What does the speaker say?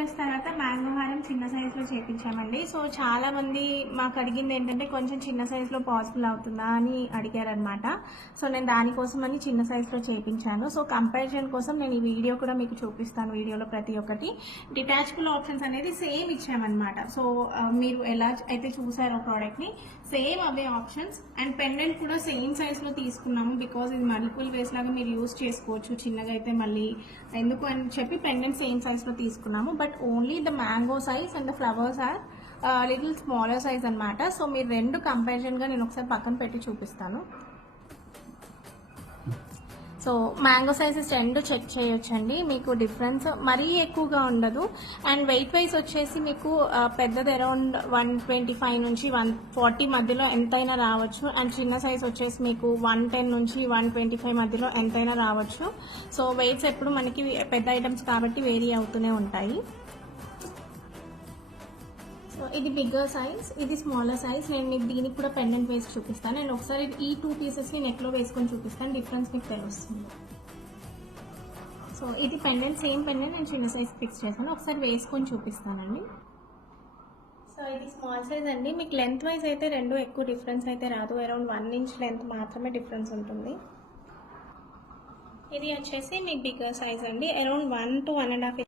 Request తర్వాత mango హారం చిన్న సైజులో చేయించామండి. సో చాలామంది మాకు అడిగింది ఏంటంటే కొంచెం చిన్న సైజులో పాసిబుల్ అవుతుందా అని అడిగారనమాట. సో నేను దానికోసం అని చిన్న సైజులో చేయించాను. సో కంపారిజన్ కోసం నేను ఈ వీడియో కూడా మీకు చూపిస్తాను. వీడియోలో ప్రతి ఒక్కటి డిటాచబుల్ ఆప్షన్స్ అనేది సేమ్ ఇచ్చామన్నమాట. సో మీరు ఎలా అయితే చూసారో ప్రోడక్ట్ని same away options. And pendant కూడా సేమ్ సైజ్లో తీసుకున్నాము. బికాజ్ ఇది మల్టిపుల్ వేస్ లాగా మీరు యూజ్ చేసుకోవచ్చు. చిన్నగా అయితే మళ్ళీ ఎందుకు అని చెప్పి పెండెంట్ సేమ్ సైజ్లో తీసుకున్నాము. But only the mango size and the flowers are little smaller size అనమాట. సో మీరు రెండు కంపారిజన్గా నేను ఒకసారి పక్కన పెట్టి చూపిస్తాను. సో మ్యాంగో సైజెస్ రెండు చెక్ చేయొచ్చండి. మీకు డిఫరెన్స్ మరీ ఎక్కువగా ఉండదు. అండ్ వెయిట్ వైజ్ వచ్చేసి మీకు పెద్దది అరౌండ్ 125 నుంచి 140 మధ్యలో ఎంతైనా రావచ్చు. అండ్ చిన్న సైజ్ వచ్చేసి మీకు 110 నుంచి 125 మధ్యలో ఎంతైనా రావచ్చు. సో వెయిట్స్ ఎప్పుడు మనకి పెద్ద ఐటమ్స్ కాబట్టి వేరీ అవుతూనే ఉంటాయి. సో ఇది బిగ్గర్ సైజ్, ఇది స్మాలర్ సైజ్. నేను మీకు దీనికి కూడా పెండెంట్ వేసి చూపిస్తాను. నేను ఒకసారి ఈ 2 పీసెస్ని నెక్లో వేసుకొని చూపిస్తాను. డిఫరెన్స్ మీకు తెలుస్తుంది. సో ఇది పెండెంట్, సేమ్ పెండెంట్ నేను చిన్న సైజ్ ఫిక్స్ చేశాను. ఒకసారి వేసుకొని చూపిస్తానండి. సో ఇది స్మాల్ సైజ్ అండి. మీకు లెంత్ వైజ్ అయితే రెండు ఎక్కువ డిఫరెన్స్ అయితే రాదు. అరౌండ్ 1 ఇంచ్ లెంత్ మాత్రమే డిఫరెన్స్ ఉంటుంది. ఇది వచ్చేసి మీకు బిగ్గర్ సైజ్ అండి. Around 1 to 1.5